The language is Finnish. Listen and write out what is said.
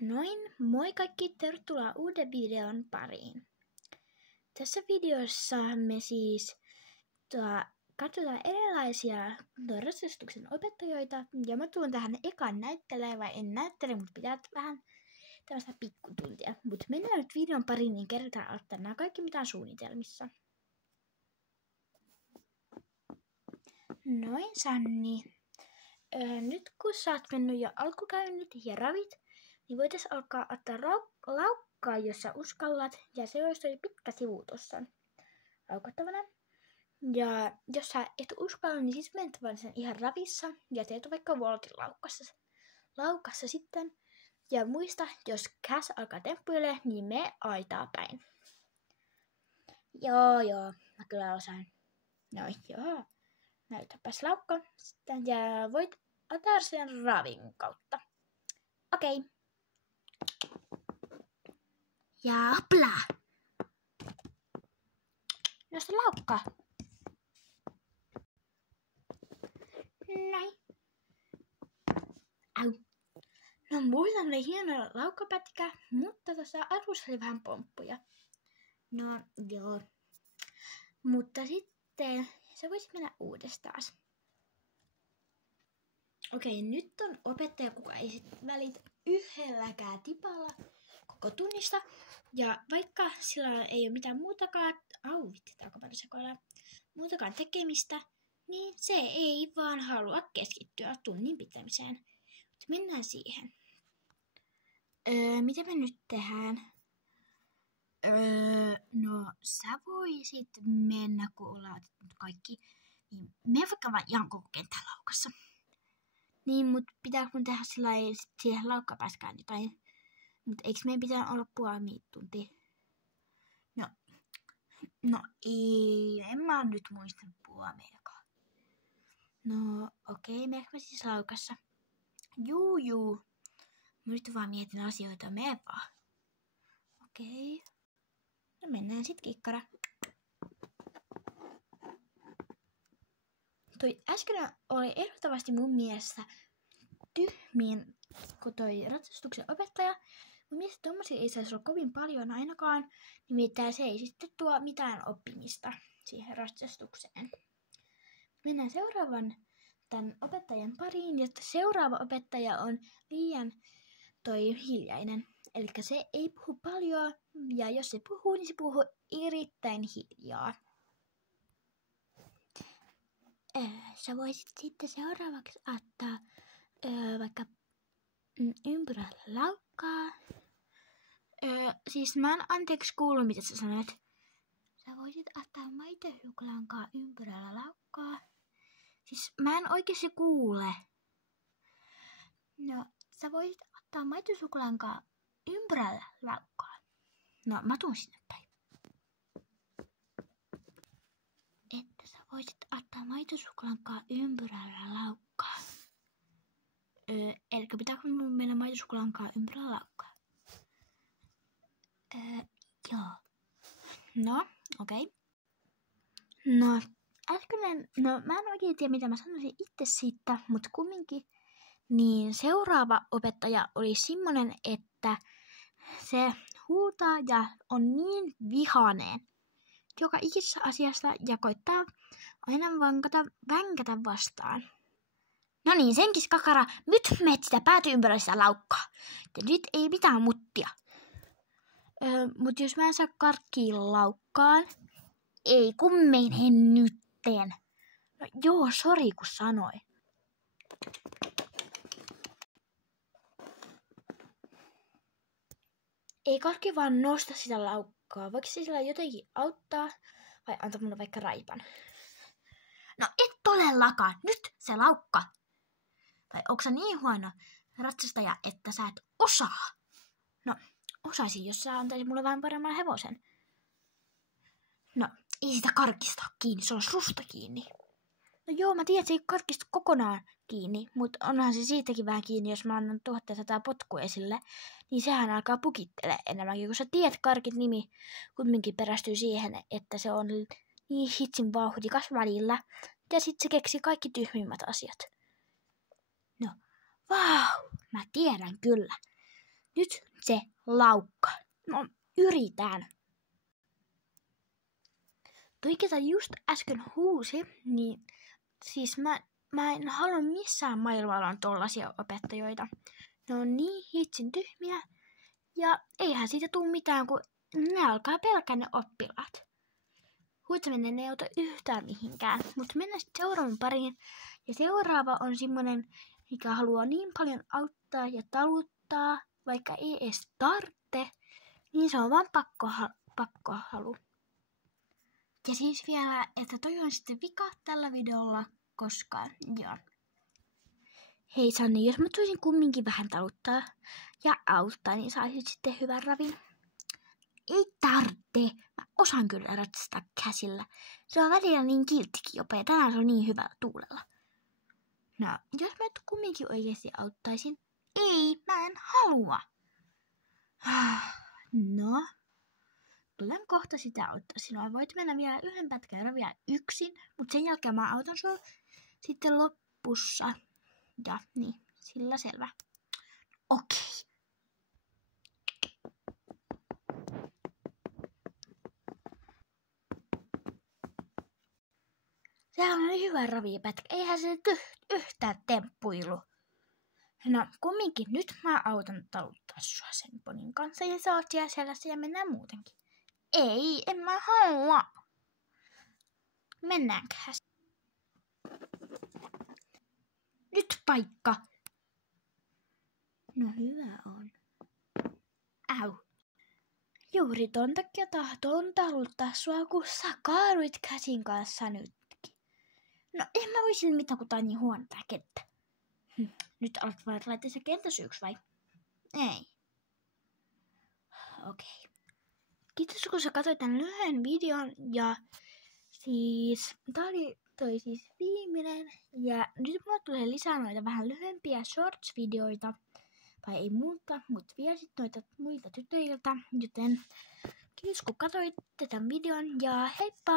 Noin, moi kaikki, tervetuloa uuden videon pariin. Tässä videossa me siis katsotaan erilaisia ratsastuksen opettajia ja mä tulen tähän ekaan näyttelemään, vai en näyttele, mutta pitää vähän tämmöistä pikkutuntia. Mutta mennään nyt videon pariin, niin kerrotaan ottaa nämä kaikki mitä on suunnitelmissa. Noin Sanni. Nyt kun sä oot mennyt jo alkukäynnit ja ravit, niin voitais alkaa ottaa laukkaa, jos sä uskallat, ja se olisi toi pitkä sivu tossa laukattavana. Ja jos sä et uskalla, niin siis menet vaan sen ihan ravissa, ja teet vaikka voltin laukassa sitten. Ja muista, jos Cass alkaa temppuilemaan, niin me aitaa päin. Joo, mä kyllä osaan. No joo, näytäpäs laukka sitten, ja voit ottaa sen ravin kautta. Okei. Ja hopla! Nosta laukka. Näin. Au. No mulla oli hieno laukkapätkä, mutta tuossa alussa oli vähän pomppuja. No joo. Mutta sitten sä voisit mennä uudestaan. Okei, nyt on opettaja, kuka ei sit välitä yhdelläkään tipalla koko tunnista. Ja vaikka sillä ei ole mitään muutakaan tekemistä, niin se ei vaan halua keskittyä tunnin pitämiseen. Mutta mennään siihen. Mitä me nyt tehdään? No sä voisit mennä, kun ollaan otettu kaikki. Niin mene vaikka vaan ihan koko kentän laukassa. Niin, mut pitääkö mun tehdä sillä siihen laukkapääskään jotain? Mut eikö meidän pitää olla puoli tuntia? No ei, en mä nyt muista puoliakaan. No okei, meneekö mä siis laukassa? Juu. Mä nyt vaan mietin asioita, mene vaan. Okei. No mennään sit kikkara. Toi äsken oli ehdottomasti mun mielestä tyhmin kuin toi ratsastuksen opettaja. Mun mielestä tommosia ei saisi olla kovin paljon ainakaan, nimittäin se ei sitten tuo mitään oppimista siihen ratsastukseen. Mennään seuraavan tämän opettajan pariin, jotta seuraava opettaja on liian hiljainen. Eli se ei puhu paljon, ja jos se puhuu, niin se puhuu erittäin hiljaa. Sä voisit sitten seuraavaksi ottaa vaikka ympyrällä laukkaa. Siis mä en anteeksi kuulu, mitä sä sanoit. Sä voisit ottaa maitosuklaankaa ympyrällä laukkaa. Siis mä en oikeesti kuule. No, sä voisit ottaa maitosuklaankaa ympyrällä laukkaa. No, mä tuun sinne päin. Että sä voisit ottaa maitosuklaankaa ympyrällä laukkaa. Elikkä pitääkö mun mennä maitosuklaankaa ympyrällä laukkaa? Joo. No, okei. No, mä en oikein tiedä mitä mä sanoisin itse siitä, mutta kumminkin. Niin seuraava opettaja oli semmonen, että se huutaa ja on niin vihainen joka ikisessä asiassa ja koittaa aina vänkätä vastaan. No niin, senkis kakara, nyt meet sitä päätyympyräistä laukkaa. Ja nyt ei mitään muttia. Mut jos mä en saa karkkiin laukkaan, ei kun mene nytten. No joo, sori kun sanoin. Ei karkki vaan nosta sitä laukkaa. Voiko se sillä jotenkin auttaa vai antaa mulle vaikka raipan? No et todellakaan, nyt se laukka. Vai onko sä niin huono ratsastaja, että sä et osaa? No, osaisin, jos sä antaisit mulle vähän paremman hevosen. No, ei sitä karkista ole kiinni, se on susta kiinni. No joo, mä tiedän, että se ei karkista kokonaan kiinni, mutta onhan se siitäkin vähän kiinni, jos mä annan 1100 potkua esille, niin sehän alkaa pukittele enemmänkin, kun sä tiedät, karkit nimi kumminkin perästyy siihen, että se on niin hitsin vauhdikas välillä, ja sit se keksi kaikki tyhmimmät asiat. No, vau, mä tiedän kyllä. Nyt se laukka. No, yritän. Toi, ketä just äsken huusi, niin siis mä en halua missään maailmalla on tollasia opettajoita. Ne on niin hitsin tyhmiä. Ja eihän siitä tule mitään, kun ne alkaa pelkää ne oppilaat. Huutsaminen ei auta yhtään mihinkään. Mutta mennään sitten seuraavan pariin. Ja seuraava on semmonen, mikä haluaa niin paljon auttaa ja taluttaa, vaikka ei edes tarvitse. Niin se on vaan pakkohalu. Ja siis vielä, että toi on sitten vika tällä videolla, koska joo. Hei Sanni, jos mä tuisin kumminkin vähän taluttaa ja auttaa, niin saisit sitten hyvän ravin. Ei tarvitse. Mä osaan kyllä ratsastaa käsillä. Se on välillä niin kilttikin jopa ja tänään se on niin hyvällä tuulella. No, jos mä nyt kumminkin oikeasti auttaisin. Ei, mä en halua. No, tulen kohta sitä auttaa sinua. Voit mennä vielä yhden pätkän vielä yksin, mutta sen jälkeen mä autan sua sitten lopussa. Ja niin, sillä selvä. Okei. Sehän oli hyvä ravipätkä. Eihän se yhtään temppuilu. No kumminkin nyt mä autan taluttaa sua sen ponin kanssa ja sä oot siellä sellaista ja mennään muutenkin. Ei, en mä halua. Mennäänkäs. Nyt paikka. No hyvä on. Au. Juuri ton takia tahtoon taluttaa sua, kun sä kaaduit käsin kanssa nytkin. No en mä voisi mitään, kun tää on niin huono tää kenttä. Nyt alat vaan laittaa se kenttä syyksi vai? Ei. Okei. Kiitos kun sä katsoit tän lyhyen videon ja siis tää oli toi siis viimeinen ja nyt mulle tulee lisää noita vähän lyhyempiä shorts-videoita. Tai ei muuta, mutta vielä sit noita muilta tytöiltä, joten kiitos kun katsoitte tämän videon ja heippa!